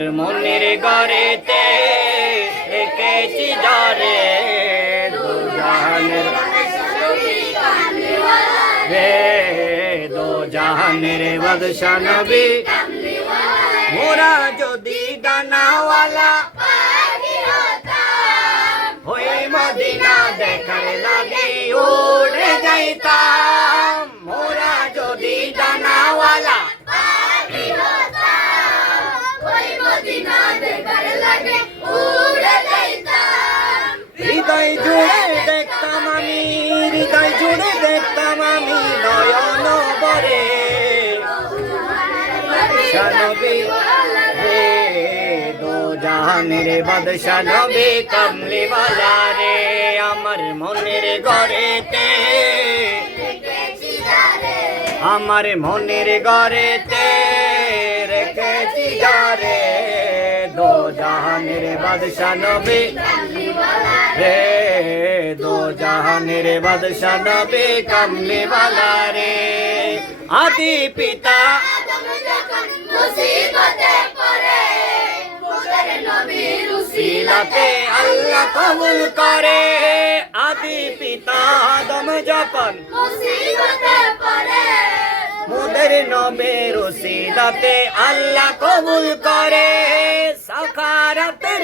মনের ঘরেতে রেখেছি যারে দো জাহানের হে দো জাহানের বাদশা নবী মোরা যদি ডানাওয়ালা ওই মদিনা দেখার লাগে উড়ে যাইতাম মোরা যদি ডানাওয়ালা হৃদয় জুড়ে দেখতাম আমি হৃদয় জুড়ে দেখতাম আমি নয়ন বরে নবী হে দো জাহানের বাদশা নবী কামলিওয়ালা রে আমার মনের ঘরেতে আমার মনের ঘরেতে রেখেছি যারে দো জাহানের বাদশা নবী রে দো জাহানের বাদশা নবী কামলিওয়ালা রে আদি পিতা উসিলাতে আল্লাহ কবুল করে আদি পিতা আদম যখন মোদের নবীর উসিলাতে আল্লাহ কবুল করে সাকারাতের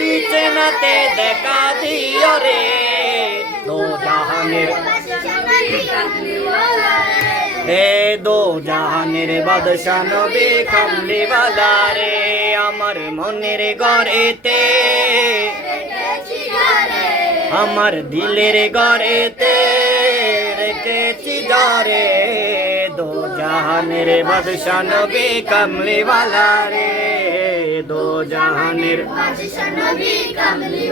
বিছানাতে দেখা দিও রে দো জাহানের হে দো জাহানের বাদশা নবী কামলিওয়ালা রে আমার মনের ঘরেতে আমার দিলের ঘরেতে রেখেছি যারে দো জাহানের বাদশা নবী কামলিওয়ালা রে দো জাহানের বাদশা নবী কামলি